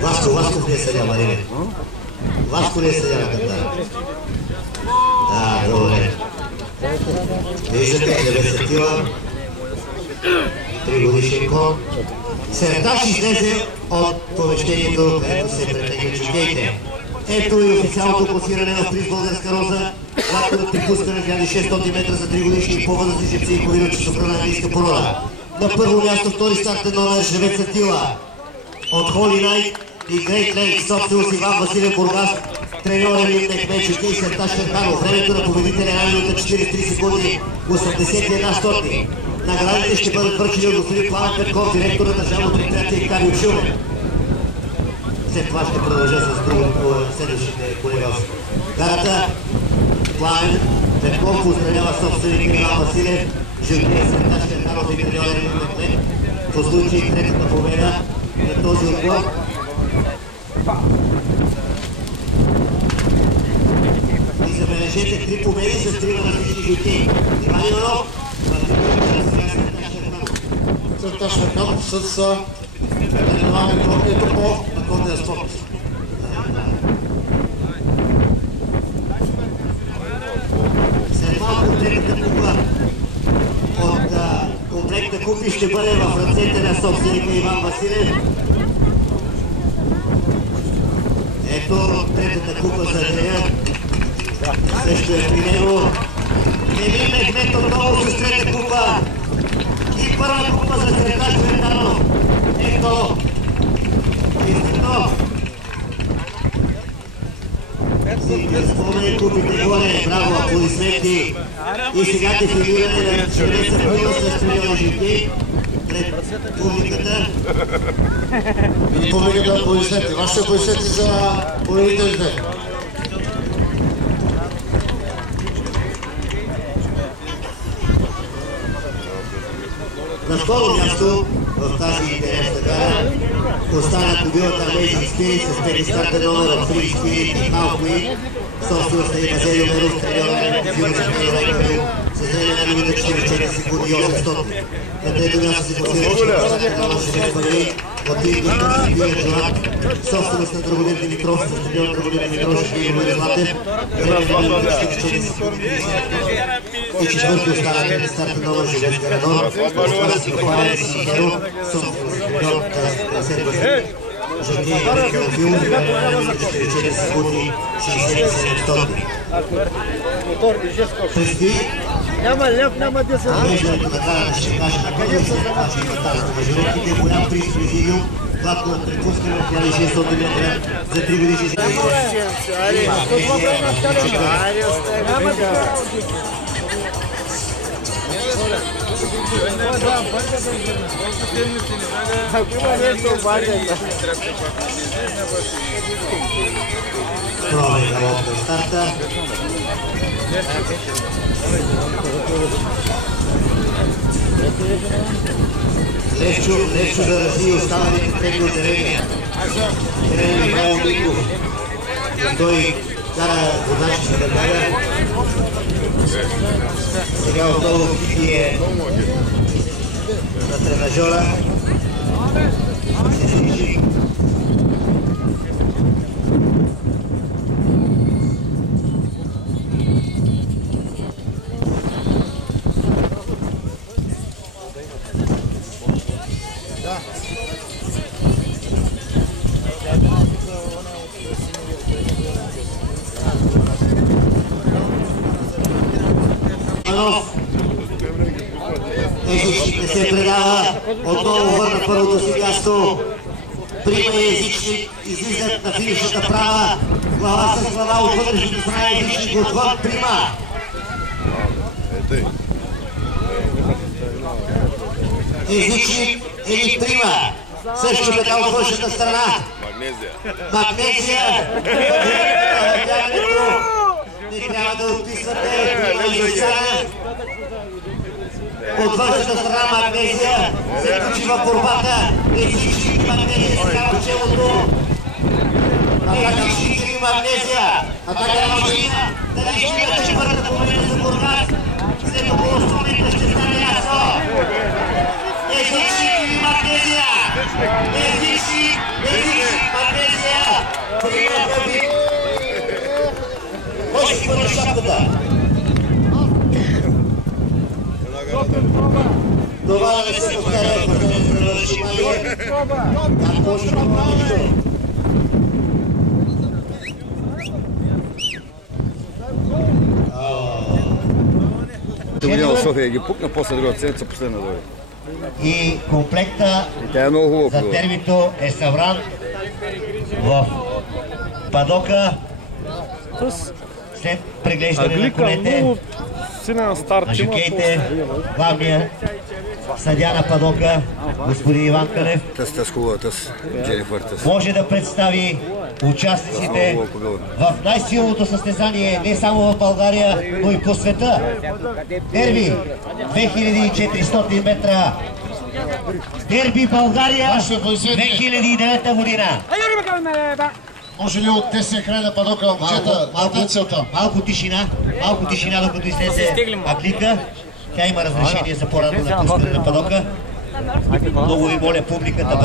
Васко не е съдя, Марине. Васко не е съдя на кантара. Добре. Виждате, Клеве Сетила. 3 годишен кон. Серташ излезе от помещението, където се претегли чукейте. Ето и официалното класиране в приз Българска роза. Лакърът припуска на 1600 метра за 3 годишни и по-възрастни жребци и повидочи съпруга на английска порода. На първо място, втори стартен номер Жребец Атила от Holy Night и Great Lake, собственост Иван Василев Бургас, треньор Елин Мехмед Чукей, Серташ Шерханов. Времето на победителя е 1 минута 43 секунди, 81 стотни. Наградите ще бъдат връчени от господин Пламен Петков, директор на държавното предприятие Камил Шумен. След това ще продължа с другото следващите колеги в гарата. Пламен Петков поздравява собственика Иван Василев, Жукей, Серташ Шерханов и треньор Елин Мехмед по случай третата победа на този отбор. И забележете 3 победи с 3 различни жукеи. Иван Иванов, Серташ Шерханов с наименованието ето по на конния спорт. След малко третата купа от комплекта купи ще бъде в ръцете на собственика Иван Василев. Ето третата купа за деня. Също е при него. Елин Мехмед отново с трета купа. И първа купа за Серташ Шерханов. Ето. Истинно. Всички спомени купите горе. Браво, аплодисменти. И сега дефилиране на Жребец Атила с треньора Жукей пред публиката. И публиката аплодисменти. Вашите аплодисменти за победителите. На второ място в тази интересна гара остана кобилата Amazing Spirit с пети стартен номер от Free Spirit и Малкои. Собственост на Имазелио Меров, треньора на Фюрча Мейрайкърил, с време на минута 44 секунди и 800. На трето място се класира стартен номер Жребец Валерий от Лигни Търси Бирен Журат. Собственост на Драгомир Димитров, с треньор Драгомир Димитров и Любомир Златев. Време на минута 44 секунди и четвърти остана пети стартен номер Жребец Гаранор. Остана си Копарен Синеро, собственост на треньор Касер Василев. Жукей Фил, време на минута 44 секунди 67 стотни. Предстои няма лев, няма 10. виждането на гарата ще каже на къде се запази и натара с мъжуреките. Голям приз президиум, гладко на препускане от 1600 метра за 3 годишни жени. Пробен галоп на старта. Левчо да рази останалите трети отделения. Тренер Михаил Миков. Той кара водачи си да бяга. Сега отново Кики е на тренажора. Се движи. Езичник не се предава, отново върна първото си място. Прима и Езичник излизат на финишната права. Глава с глава от вътрешната страна, Езичник отвън, Прима. Езичник или Прима. Също така от външната страна. Магнезия. Не трябва да отписвате. Прима и Езичана. От външната страна Магнезия се включи в борбата. Езичник и Магнезия се дава в челото. Езичник и Магнезия. Атака е Магнезия. Дали ще има четвърта победа за Бургас? След около 100 метра ще стане ясно. Езичник и Магнезия. Езичи, Патрезия, Фрина Гъби. Може си върна шапката. Това да не се повтаря, Патрезия да върши Майя. Как може да прави нищо? Година в София ги пукна, после друга седмица последна дойде. И комплекта за дербито е събран в падока след преглеждане на конете на жокеите. Главният съдия на падока, господин Иван Кънев, може да представи участниците в най-силното състезание не само в България, но и по света. Дерби 2400 метра. Дерби България 2009 година. Може ли от тесния край на падока момчета атенцията? Малко тишина, докато излезе Аклика. Тя има разрешение за по-рано напускане на падока. Много ви моля публиката,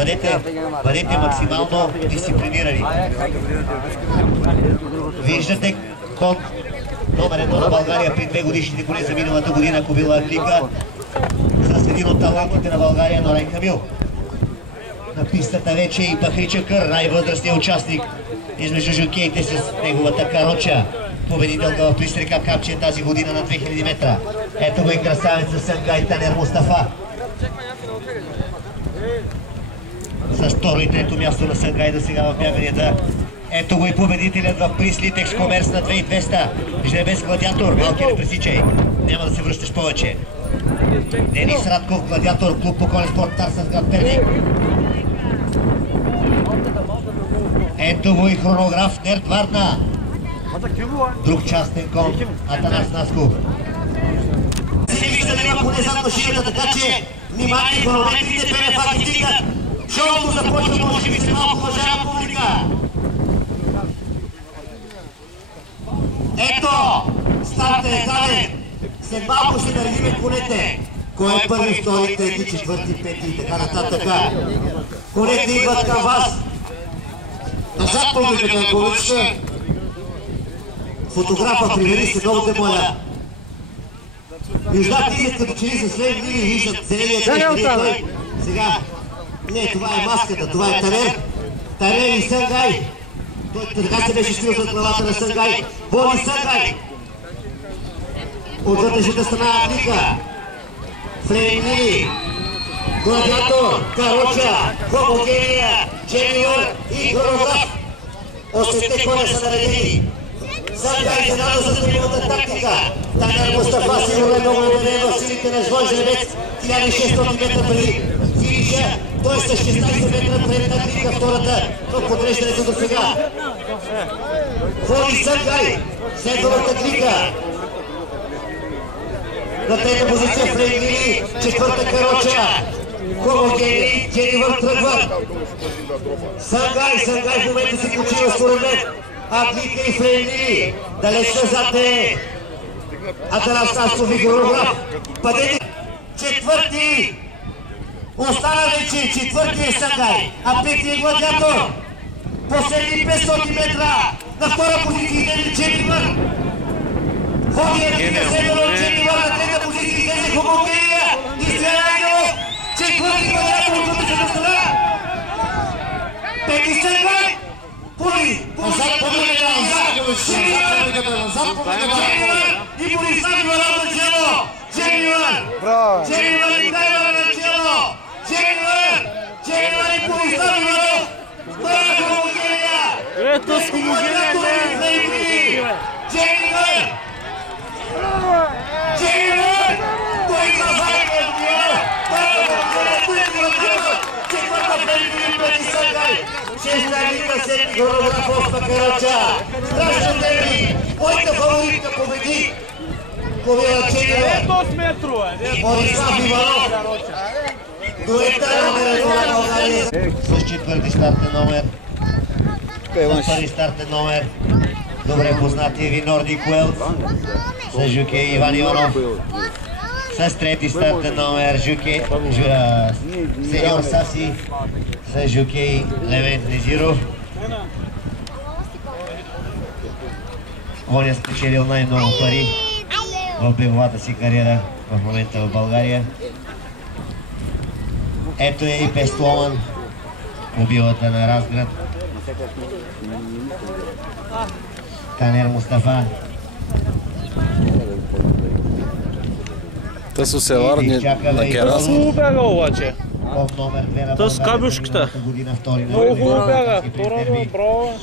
бъдете максимално дисциплинирани. Виждате кон номер 1 на България при 2 годишните коне за миналата година Кобила Аклика с един от талантите на България Норен Камил. На пистата вече и Бахри Чакър, най-възрастният участник измежду жокеите с неговата кароча. Победителка в Пристрека Капче тази година на 2000 метра. Ето го и красавеца Сангай Танер Мустафа. С второ и трето място на Сангай до сега в бяганията. Ето го и победителят в Прислитекс Комерс на 2200. Жребец Гладиатор, малки не пресичай. Няма да се връщаш повече. Денис Радков, Гладиатор, клуб по конен спорт Тарсенград Перник. Ето го и хронограф Нерд Варна. Друг частен кон, Атанас Насков. Не вижда да има поне зад машината, така че внимание, хронометрите, БМФ и тигат. Шоуто започва, може би се малко, уважаема публика. Ето, стартът е даден. След малко ще наредиме конете. Кой е първи, втори, трети, четвърти, пети и така нататък. Конете идват към вас. Назад публиката на количка. Фотографа, примери се, много те моля. Виждат тигат като че ли са след мили, виждат зеления дъжд. Сега, не, това е маската, това е Танер. Танер и Сангай. Той така се беше стоил зад главата на Сангай. Води Сангай. От вътрешната страна Аклика. Флеймини. Гладиатор, Кароча, Хомогения, Джениор и хронограф. 8 коня са наредени. Сангай се нада с неговата тактика. Танер Мустафа сигурно е много убеден в силите на Жвой Жребец. 1600 метра преди финиша. Той е с 16 метра пред Аклика, втората в подреждането до сега. Води Сангай, следва от Аклика. На трета позиция Фреймини, четвърта Кароча. Хомогени, Дженивър тръгват. Сангай в момента си почива според мен. Аклика и Фреймини. Далеч назад е Атанас Насков и хронограф. Падение. Четвърти. Остана вече. Четвърти е Сангай. А пети е Гладиатор. Последни 500 метра. На втора позиция е Дженивър. Води Аклика, седмица от Дженивър. На трета позиция излезе Хомогения. Изгледайно. Четвърти Гладиатор от вътрешната страна. Пети Сангай. Поли! Назад публиката, назад публиката. И Борислав Иванов на чело! Дженивър и Тайвар на чело! Дженивър и Борислав Иванов! Втора Хомогения! Ето с Хомогения! Дженивър! Той казва е Гладиатор! Четвърта Фреймини, пети Сангай! Шеста Аклика, седми хронограф, осма Кароча. Страшно дерби! Моята фаворитка победи! Кобила Дженивър! Борислав Иванов! Дуета номер 1 на България! С четвърти стартен номер. С първи стартен номер. Добре познатия ви Нордик Уелт. С жокей Иван Иванов. С трети стартен номер сеньор Саси. с жокей Левен Нежиров. Он е спечелил най-много пари в беговата си кариера в момента в България. Ето е и Пестолман, убилата на Разград. Танер Мустафа. Те са се варни на Керас. Хубаво бяга обаче. Та с кабюшката. Много хубаво бяга. Втора браво.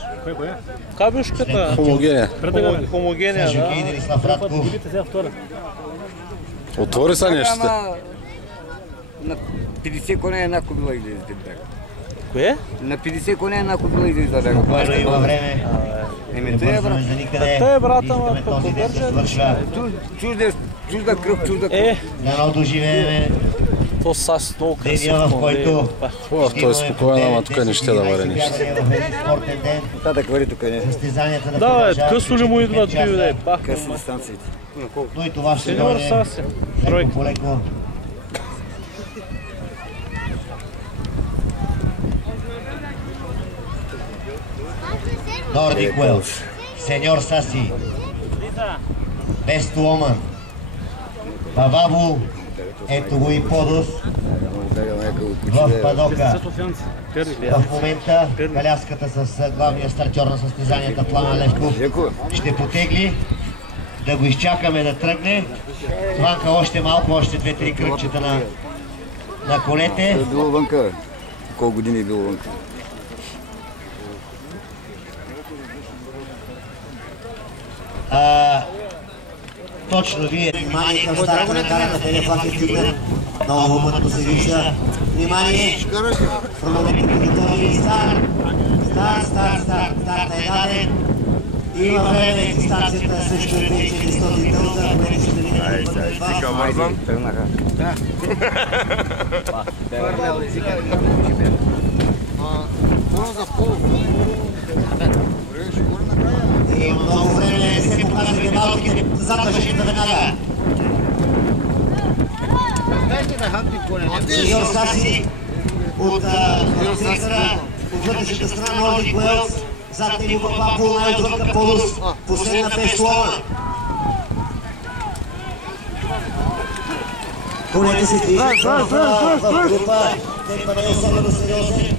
Кабюшката. Хомогения. Хомогения, да. Отвори са нещата. На 50 коня една кобила излезе да бяга. Кое? На 50 коня една кобила излезе да бяга. Буквално има време. Еми, тъй е, брат. Те, брата, ма поддържа. Чужда кръв, чужда кръв. Дано доживееме То са много красиво. деня, в който Той е спокоен, ама тук не ще да вари нищо. спортен ден. Татък вари тук не. Състезанията да Да, продължават. късо ли му идват пиве? Късно дистанциите. Но и това ще Сеньор дойде Саси. леко по леко. Nordic Wells, Сеньор Саси, Best Woman, Бавабо, ето го и Подос в падока. В момента каляската с главния стартьор на състезанията Пламен Левков ще потегли. Да го изчакаме да тръгне. Ванка още малко, още 2-3 кръгчета на колете. Е било вънка. Колко години е било вънка? Точно вие. Внимание към старта на карата. Телефак е тигнат. Много мътно се вижда. Внимание. Хронометри готови. Старт. Старт е даден. Има време. Дистанцията също е 2400 дълга, което ще мине на това. Тръгнаха. Има много време, не се показвате малките запъжите веднага. Сеньор Саси от центъра, от вътрешната страна Nordic Wells, зад него Бавабо, най-отвънка Подос, последна Пестолман. Конете се движат в група, темпа не е особено сериозен.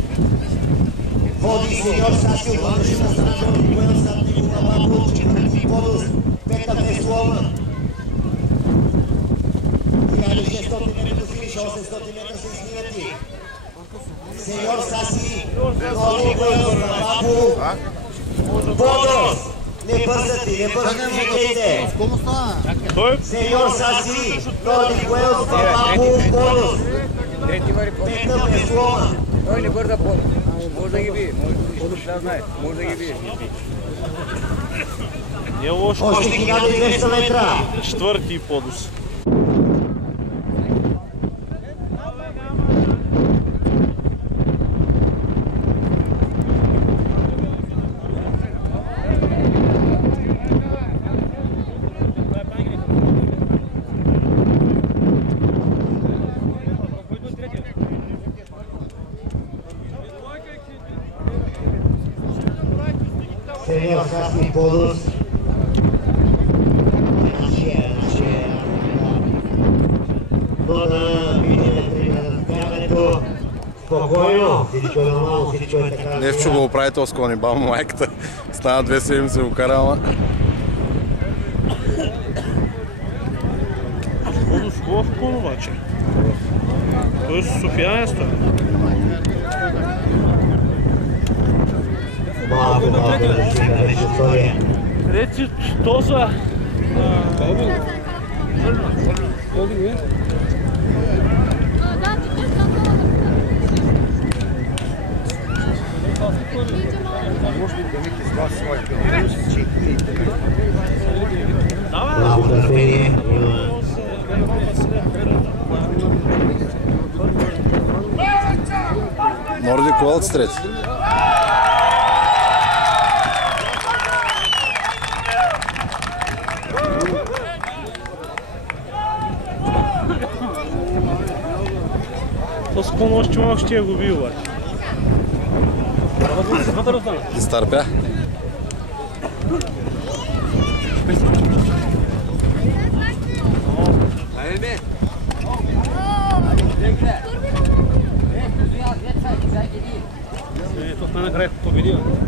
Води Сеньор Саси от вътрешната страна Nordic Wells, зад него Бавабо, четвърти Подос, пета Пестолман. 1600 метра до финиша, 800 метра са изминати. Сеньор Саси, Nordic Wells, Бавабо, Подос. Не бързате, жекейте. Сеньор Саси, Nordic Wells, Бавабо, Подос. Пета Пестолман. Той не бърза Подос. Може да ги бие. Да знае. Може да ги бие. Не е лошо. Още 1200 метра. Четвърти Подос. Сеньор Саси, Подос. Но да видим бягането спокойно. Всичко е нормално, всичко е така. Невчо го управителско, не баба майката. Стана 2 седмици го карала. Подос хубав кон обаче. Той е софиянец. Малко да стига вече втория. Трети Тоза. Малко търпение. Nordic Wells трети. То с кон още малко ще я го би обаче. Изтърпя.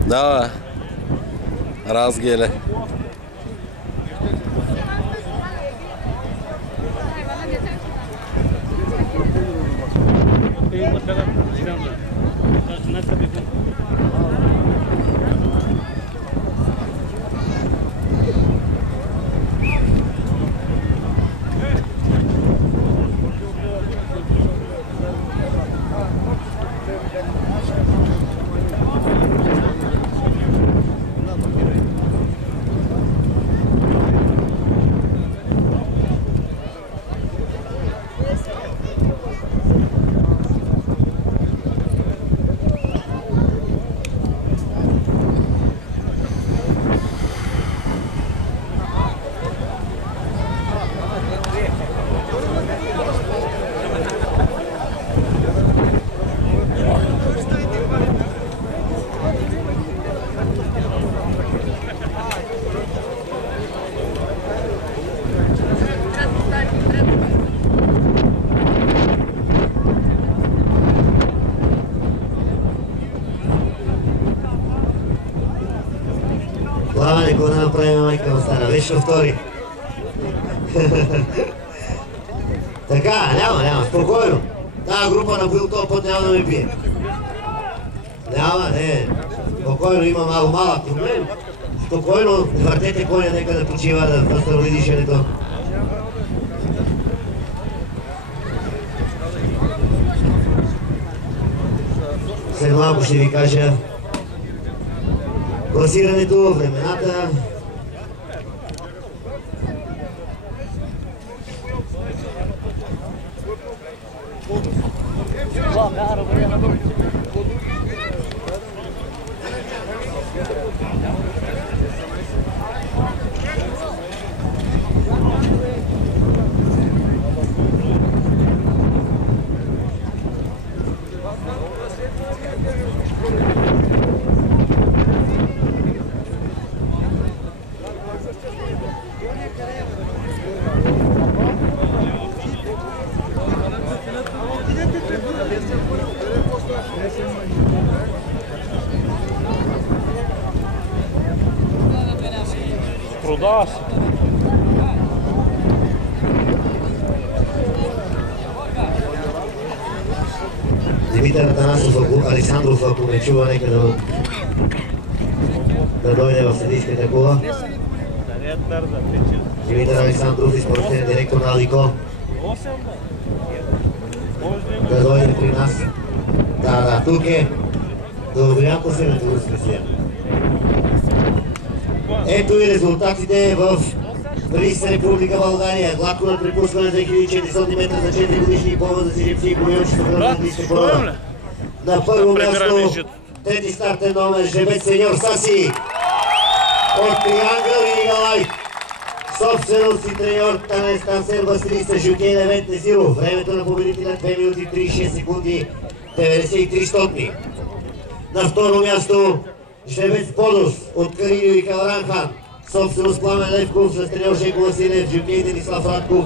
Да, разгеле. Плаване, кога да направим майка остана, вечно втори. Така, няма, спокойно. Тая група на Буил този път няма да ме бие. Няма, не. Спокойно, има малък проблем. Спокойно, въртете коня, нека да почива, да възстанови дишането. След малко ще ви кажа класирането, времената. Продава се. Димитър Атанасов, Александров, ако ме чува, нека да дойде в съдийската кула. Димитър Александров, изпълнителен директор на Алико. Да дойде при нас. Да, тук е. Добрян последното разкресия. Ето и резултатите в Рис Република България. Гладко на препускане 2400 метра за 4 годишни и по-възрастни жеребци и комиончи с английска порода. На първо място, трети стартен номер, жеребец Сеньор Саси от Триангъл и Нигалай. Собственост и треньор Танес Тансер Василиса, жокей на Евент Незиро. Времето на победителя 2 минути 36 секунди 93 стотни. На второ място, жеребец Подос от Кариньо и Каларанхан. Собственост Пламен Левков, с треньор Женко Василев, жокей Денислав Радков